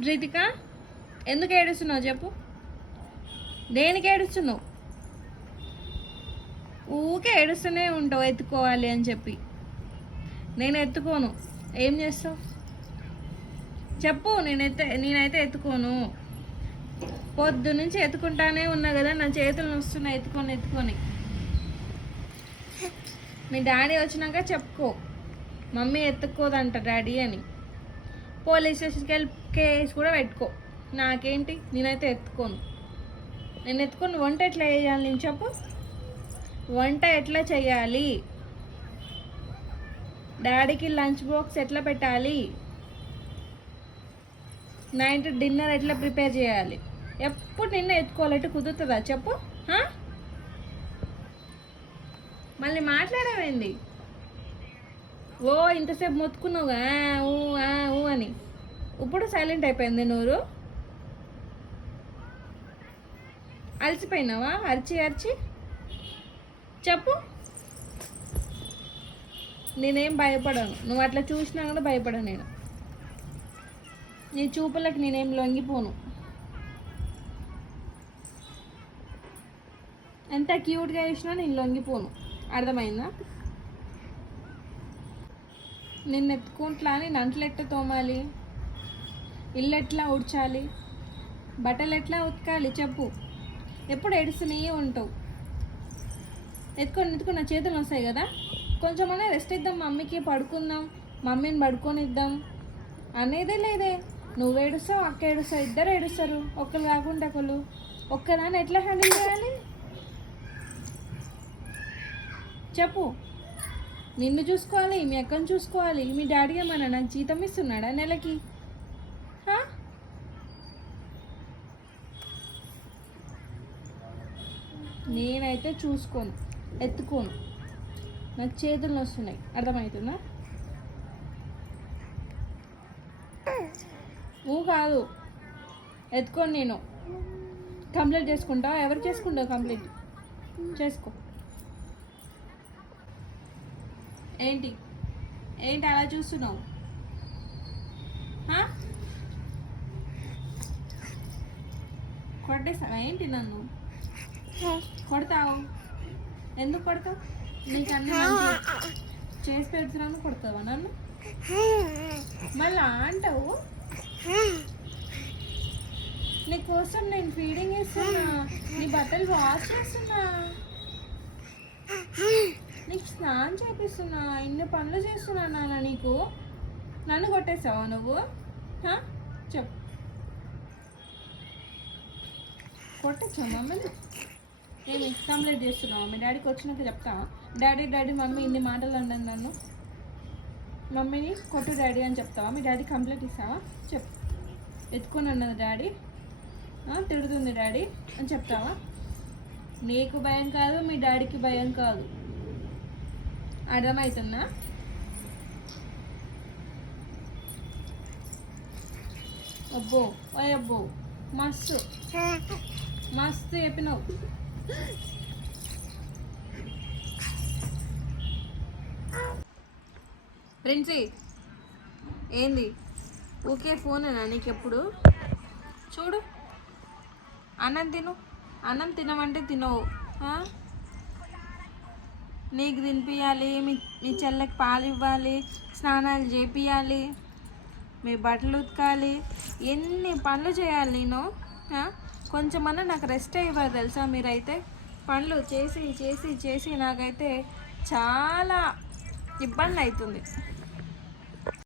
రితిక, ఎందుకు ఏడుస్తున్నావు చెప్పు? దేనికి ఏడుస్తున్నావు? ఊకే ఏడుస్తూనే ఉంటావు ఎత్తుకోవాలి అని చెప్పి. నేను ఎత్తుకోను. ఏం చేస్తావు చెప్పు? నేనైతే ఎత్తుకోను. పొద్దు నుంచి ఎత్తుకుంటానే ఉన్నా కదా, నా చేతులు వస్తున్నాయి ఎత్తుకొని. మీ డాడీ వచ్చినాక చెప్పుకో, మమ్మీ ఎత్తుక్కోదంట డాడీ అని. పోలీస్ స్టేషన్కి వెళ్ళి కేసు కూడా పెట్టుకో. నాకేంటి, నేనైతే ఎత్తుకోను. నేను ఎత్తుకొని వంట ఎట్లా చేయాలి నేను చెప్పు? వంట ఎట్లా చేయాలి, డాడీకి లంచ్ బాక్స్ ఎట్లా పెట్టాలి, నైట్ డిన్నర్ ఎట్లా ప్రిపేర్ చేయాలి, ఎప్పుడు నిన్న ఎత్తుకోవాలంటే కుదురుతుందా చెప్పు? మళ్ళీ మాట్లాడవేంది? ఓ ఇంతసేపు మొత్తుకున్నావుగా ఊ అని, ఇప్పుడు సైలెంట్ అయిపోయింది నోరు. అలసిపోయినావా అరిచి చెప్పు? నేనేం భయపడను, నువ్వు అట్లా చూసినా కూడా భయపడను. నేను నీ చూపులకు నేనేం లొంగిపోను. ఎంత క్యూట్గా చేసినా నేను లొంగిపోను, అర్థమైందా? నిన్ను ఎత్తుకుంట్లా అని నంట్లు ఎట్లా తోమాలి, ఇల్లు ఎట్లా ఉడ్చాలి, బట్టలు ఎట్లా ఉతకాలి చెప్పు? ఎప్పుడు ఏడుస్తూనే ఉంటావు. ఎత్తుకొని నా చేతులు వస్తాయి కదా, కొంచెమన్నా రెస్ట్ ఇద్దాం, మమ్మీకి పడుకుందాం, మమ్మీని పడుకొనిద్దాం అనేదే లేదే. నువ్వు ఏడుస్తావు, అక్క ఏడుస్తావు, ఇద్దరు ఏడుస్తారు, ఒక్కరు కాకుండా ఒకళ్ళు. ఒక్కదాన్ని ఎట్లా హ్యాండిల్ చేయాలి చెప్పు? నిన్ను చూసుకోవాలి, మీ అక్కను చూసుకోవాలి, మీ డాడీ ఏమన్నా నాకు జీతం ఇస్తున్నాడా నెలకి? నేనైతే చూసుకోను, ఎత్తుకోను. నాకు చేతులు వస్తున్నాయి, అర్థమవుతుందా? నువ్వు కాదు, ఎత్తుకొని నేను కంప్లీట్ చేసుకుంటావు. ఎవరు చేసుకుంటావు? కంప్లీట్ చేసుకో. ఏంటి అలా చూస్తున్నావు? కొట్టేస్తావా ఏంటి? నన్ను కొడతావు? ఎందుకు కొడతావు? నీకు అన్నీ చేసి పెడుతున్నాను, కొడతావా నన్ను? మళ్ళా అంటావు? నీకోసం నేను ఫీడింగ్ ఇస్తున్నా, నీ బట్టలు వాష్ చేస్తున్నా, నీకు స్నానం చేపిస్తున్నా, ఇన్ని పనులు చేస్తున్నా నాన్న నీకు. నన్ను కొట్టేసావా నువ్వు? చెప్పు, కొట్టేచ్చా మమ్మల్ని? ఏమి కంప్లైంట్ చేస్తున్నావు? మీ డాడీకి వచ్చినాక చెప్తావా? డాడీ మమ్మీ ఇన్ని మాటలు అన్నాను నన్ను, మమ్మీని కొట్టు డాడీ అని చెప్తావా? మీ డాడీ కంప్లైంట్ ఇస్తావా? చెప్పు. ఎత్తుకొని అన్నది డాడీ, తిడుతుంది డాడీ అని చెప్తావా? నీకు భయం కాదు, మీ డాడీకి భయం కాదు, అర్థమవుతుందా? అబ్బో అబ్బో, మస్తు చెప్పినావు. ప్రిన్సీ, ఏంది ఊకే ఫోనేనా నీకెప్పుడు? చూడు, అన్నం తినమంటే తినవు. నీకు తినిపించాలి, మీ చెల్లెకి పాలు ఇవ్వాలి, స్నానాలు చేపియాలి, మీ బట్టలు ఉతకాలి, ఎన్ని పనులు చేయాలి నేను? కొంచెమన్నా నాకు రెస్ట్ ఇవ్వాలి తెలుసా? మీరైతే పనులు చేసి నాకైతే చాలా ఇబ్బంది అవుతుంది.